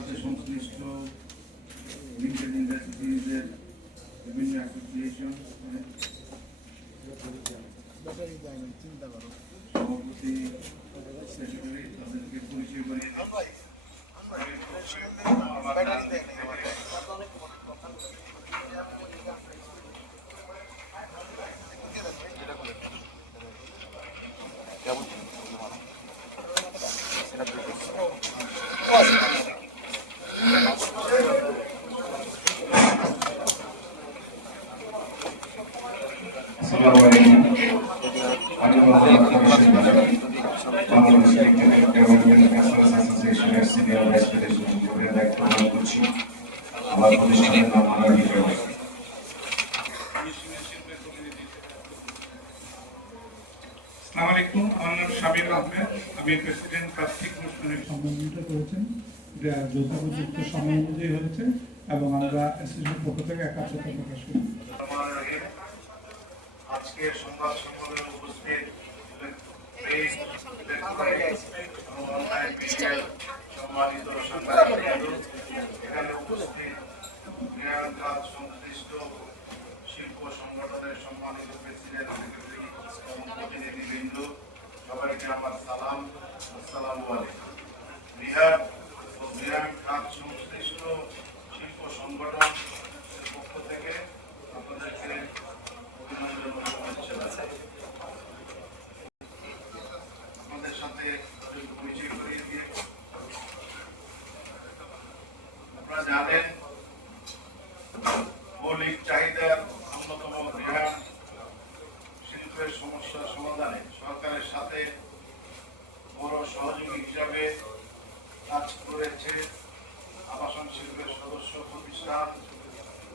সাথে সংশ্লিষ্ট লিমিটেড ইন্ডাস্ট্রিজের বিভিন্ন অ্যাসোসিয়েশন সভাপতি সেক্রেটারি তাদেরকে পরিচয় করে বাংলাদেশ অ্যাসোসিয়েশনের সিনিয়র ভাইস প্রেসিডেন্ট হিসেবে দায়িত্ব পালন করছি আমার প্রতিষ্ঠানের নাম আমার হিসেবে আসসালামু আলাইকুম আমার নাম শাবির আহমেদ। আমি প্রেসিডেন্ট কার্তিক অনুষ্ঠানের সম্মানিত করেছেন। এটা যথাযথ সময় অনুযায়ী হয়েছে এবং আমরা অ্যাসোসিয়েশন পক্ষ থেকে একাত্মতা প্রকাশ করি। আজকের সংবাদ সম্মেলনে উপস্থিত সম্মানিত সংশ্লিষ্ট শিল্প সম্মানিত সবাইকে আমার সালাম আসসালামু বিহার ও বিহার খাত সংশ্লিষ্ট শিল্প সংগঠন পক্ষ থেকে আপনাদেরকে অভিনন্দন ও শুভেচ্ছা জানাই। আপনাদের সাথে একটু পরিচয় করিয়ে দিয়ে আপনারা জানেন মৌলিক চাহিদার অন্যতম বৃহৎ শিল্পের সমস্যা সমাধানে সরকারের সাথে বড় সহযোগী হিসাবে কাজ করেছে আবাসন শিল্পের সদস্য প্রতিষ্ঠান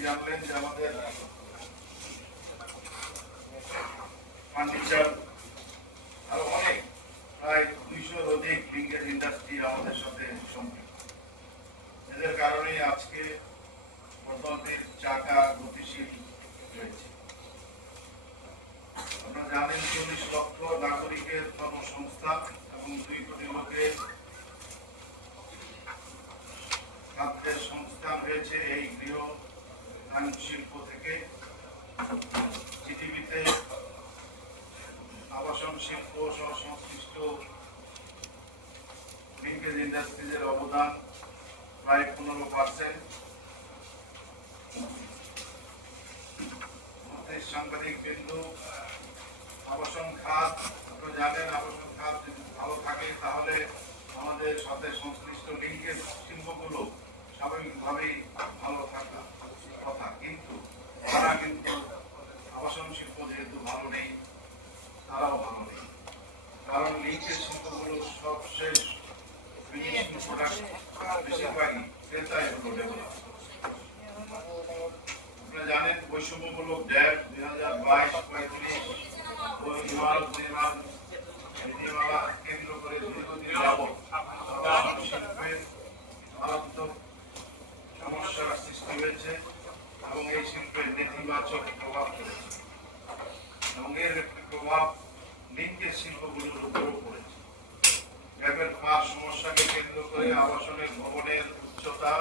জানলেন যে আমাদের ফার্নিচার আরও অনেক প্রায় দুইশোর অধিক লিঙ্কের ইন্ডাস্ট্রি আমাদের সাথে সম্পৃক্ত এদের কারণে আজকে প্রকল্পের চাকা গতিশীল রয়েছে আপনারা জানেন চল্লিশ লক্ষ নাগরিকের কর্মসংস্থান এবং দুই কোটি লোকের খাদ্যের সংস্থান হয়েছে এই গৃহ ধান শিল্প থেকে পৃথিবীতে আবাসন শিল্প সহ সংশ্লিষ্ট লিঙ্কেজ ইন্ডাস্ট্রিজের অবদান প্রায় পনেরো পার্সেন্ট সাংবাদিক বিন্দু আবাসন খাত জানেন আবাসন খাত যদি ভালো থাকে, তাহলে আমাদের সাথে সংশ্লিষ্ট লিঙ্কের শিল্পগুলো স্বাভাবিকভাবেই ভালো থাকা কথা। কিন্তু তারা কিন্তু আবাসন শিল্প যেহেতু ভালো নেই, তারাও ভালো নেই। কারণ লিঙ্কের শিল্পগুলো সবশেষ বেশিরভাগই ক্রেতাই হলো ডেভেলপ আপনারা জানেন বৈষম্যমূলক ড্যাব দুই হাজার বাইশ পঁয়ত্রিশ ও ইমারত কেন্দ্র করে দীর্ঘদিন যাবৎ সমস্যার সৃষ্টি হয়েছে এবং এই শিল্পের নেতিবাচক প্রভাব পড়েছে এবং এর একটি প্রভাব লিঙ্কের শিল্পগুলোর উপরও পড়েছে ড্যাবের পাঁচ সমস্যাকে কেন্দ্র করে আবাসনের ভবনের উচ্চতা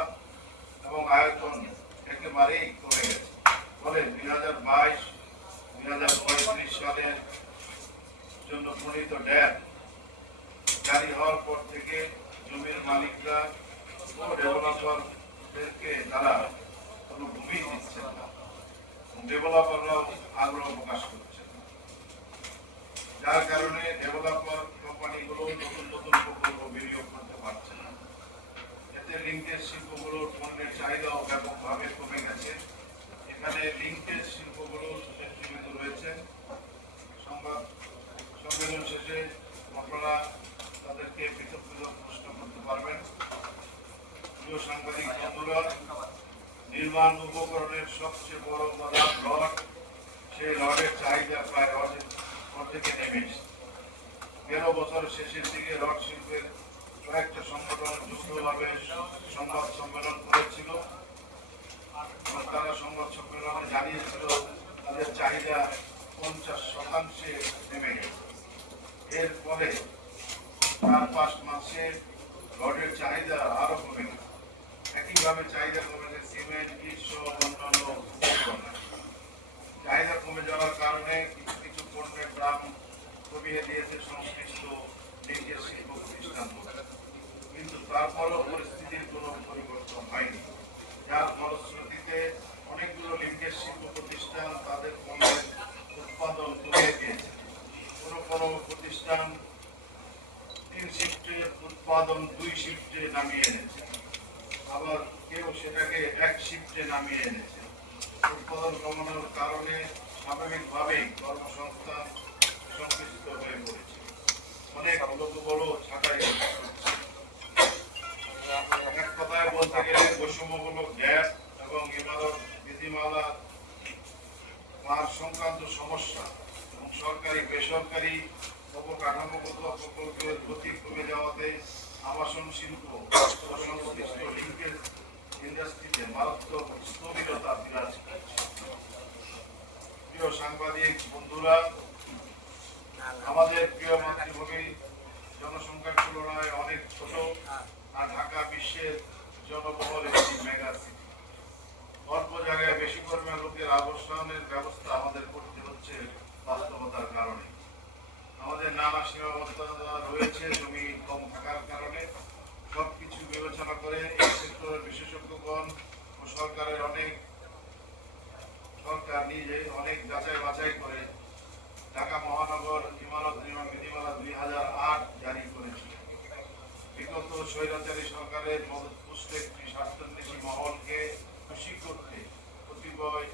এবং আয়তন একেবারেই কমে গেছে ফলে দুই হাজার বাইশ দুই হাজার পঁয়ত্রিশ সালের জন্য প্রণীত ড্যাব জারি হওয়ার পর থেকে জমির মালিকরা ডেভেলপারদেরকে তারা কোনো ভূমি দিচ্ছেন না। ডেভেলপাররাও আগ্রহ প্রকাশ করছেন। যার কারণে ডেভেলপার কোম্পানিগুলো নতুন নতুন প্রকল্প বিনিয়োগ করতে পারছে না। এতে লিঙ্কেজ শিল্পগুলোর পণ্যের চাহিদাও ব্যাপকভাবে কমে গেছে। এখানে লিঙ্কেজ আসলে আপনারা তাদেরকে পৃথক প্রশ্ন করতে পারবেন। প্রিয় সাংবাদিক বন্ধুরা, নির্মাণ উপকরণের সবচেয়ে বড় বাজার রড সেই রডের চাহিদা প্রায় রডের থেকে নেমে তেরো বছর শেষের দিকে রড শিল্পের কয়েকটা সংগঠন যুক্তভাবে সংবাদ সম্মেলন করেছিল। তারা সংবাদ সম্মেলনে জানিয়েছিল, তাদের চাহিদা পঞ্চাশ শতাংশে নেমে গেছে। এরপরে চার পাঁচ মাসে রডের চাহিদা আরও কমে গেছে। একইভাবে চাহিদা কমেছে সিমেন্ট ইট অন্যান্য চাহিদা কমে যাওয়ার কারণে কিছু কিছু পণ্যের দাম কমিয়ে দিয়েছে সংশ্লিষ্ট দেশের শিল্প প্রতিষ্ঠানগুলো। কিন্তু তারপরও পরিস্থিতির কোনো পরিবর্তন হয়নি। যার ফলশ্রুতিতে অনেকগুলো লিঙ্কের শিল্প প্রতিষ্ঠান তাদের পণ্যের উৎপাদন কমিয়ে দিয়েছে কোনো কোনো প্রতিষ্ঠান তিন শিফটের উৎপাদন দুই শিফটে নামিয়ে এনেছে। আবার কেউ সেটাকে এক শিফটে নামিয়ে এনেছে। উৎপাদন কমানোর কারণে স্বাভাবিকভাবেই কর্মসংস্থান সংকুচিত হয়ে পড়েছে। অনেক লোক বড় ছাঁটাই। এক কথায় বলতে গেলে বৈষম্যমূলক গ্যাস এবং ইমারত বিধিমালা মার সংক্রান্ত সমস্যা এবং সরকারি বেসরকারি অবকাঠামোগত প্রকল্পের গতি কমে যাওয়াতে আবাসন শিল্প ইন্ডাস্ট্রিতে মারাত্মক স্থবিরতা বিরাজ প্রিয় সাংবাদিক বন্ধুরা আমাদের প্রিয় মাতৃভূমি জনসংখ্যার তুলনায় অনেক ছোট আর ঢাকা বিশ্বের জনবহুল একটি মেগা সিটি অল্প জায়গায় বেশি পরিমাণ লোকের আবাসনের ব্যবস্থা আমাদের করতে হচ্ছে বাস্তবতার কারণে ঢাকা মহানগর ইমারত নির্মাণ দুই হাজার আট জারি করেছিল বিগত স্বৈরাচারী সরকারের মদতপুষ্ট একটি স্বার্থান্বেষী মহলকে খুশি করতে কতিপয়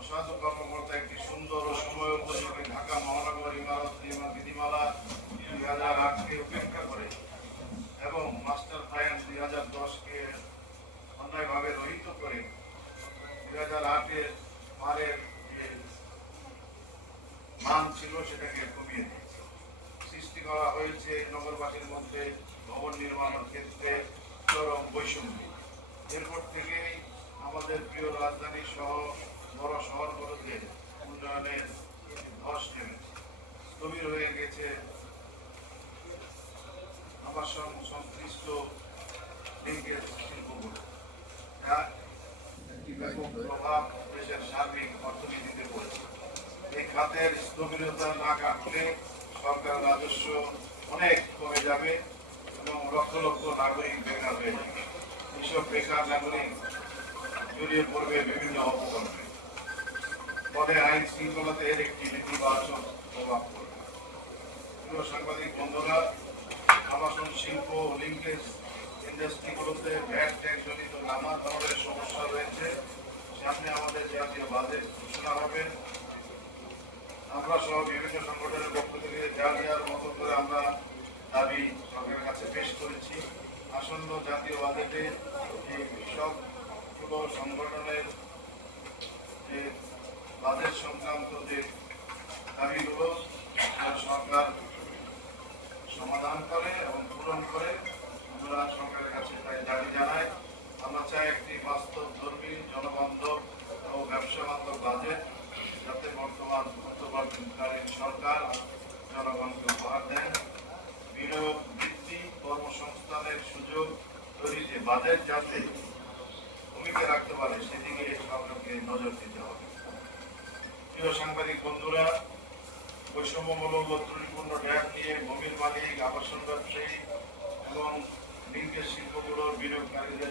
অসাধু কর্মকর্তা একটি সুন্দর ও সময় উপযোগী ঢাকা মহানগর ইমারত নির্মাণ বিধিমালা দুই হাজার উপেক্ষা করে এবং মাস্টার প্ল্যান দুই হাজার দশকে অন্যায়ভাবে রহিত করে দুই হাজার আটের মারের যে মান ছিল সেটাকে কমিয়ে দিয়েছে। সৃষ্টি করা হয়েছে নগরবাসীর মধ্যে ভবন নির্মাণের ক্ষেত্রে চরম বৈষম্য। এরপর থেকেই আমাদের প্রিয় রাজধানী সহ বড় শহরগুলোতে উন্নয়নের ধস নেমেছে। স্থবির হয়ে গেছে আমার সং- সংশ্লিষ্ট লিঙ্কের শিল্পগুলো। এই খাতের বেকার জড়িয়ে পড়বে বিভিন্ন অপকর্মে। ফলে আইন শৃঙ্খলাতে এর একটি নেতিবাচক প্রভাব পড়বে। সাংবাদিক বন্ধুরা আবাসন শিল্প লিঙ্কেজ ইন্ডাস্ট্রিগুলোতে ভ্যাট ট্যাক্স জনিত নানা ধরনের সমস্যা রয়েছে। সামনে আমাদের জাতীয় বাজেট ঘোষণা হবে। আমরা সহ বিভিন্ন সংগঠনের পক্ষ থেকে যা যার মতো করে আমরা দাবি সরকারের কাছে পেশ করেছি। আসন্ন জাতীয় বাজেটে এই কৃষক যুব সংগঠনের যে বাজেট সংক্রান্ত যে দাবিগুলো সেটা সরকার সমাধান করে এবং পূরণ করে আমরা সরকারের কাছে তাই দাবি জানাই আমরা চাই একটি বাস্তব ধর্মী জনবান্ধব ও ব্যবসা বান্ধব বাজেট যাতে বর্তমান অন্তর্বর্তীকালীন সরকার এবং লিঙ্কের শিল্পগুলোর বিনিয়োগকারীদের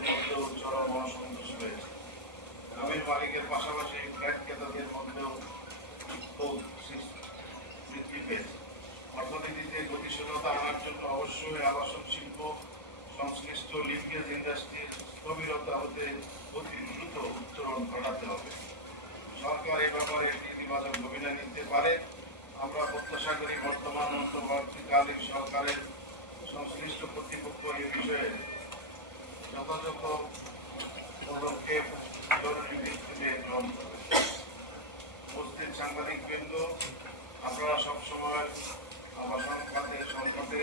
মালিকের পাশাপাশি ক্রেতাদের মধ্যেও ক্ষোভ সৃষ্টি বৃদ্ধি পেয়েছে অর্থনীতিতে গতিশীলতা আনার জন্য অবশ্যই আবাসন শিল্প সংশ্লিষ্ট লিঙ্কেজ ইন্ডাস্ট্রির স্থবিরতা হতে অতি দ্রুত উত্তরণ ঘটাতে হবে সরকার এই ব্যাপারে একটি ভূমিকা নিতে পারে। আমরা প্রত্যাশা করি বর্তমান অন্তর্বর্তীকালীন সরকারের সংশ্লিষ্ট কর্তৃপক্ষ এ বিষয়ে যথাযথ পদক্ষেপ জরুরি ভিত্তিতে গ্রহণ করে উপস্থিত আপনারা সবসময় আবাসন খাতে সংকটে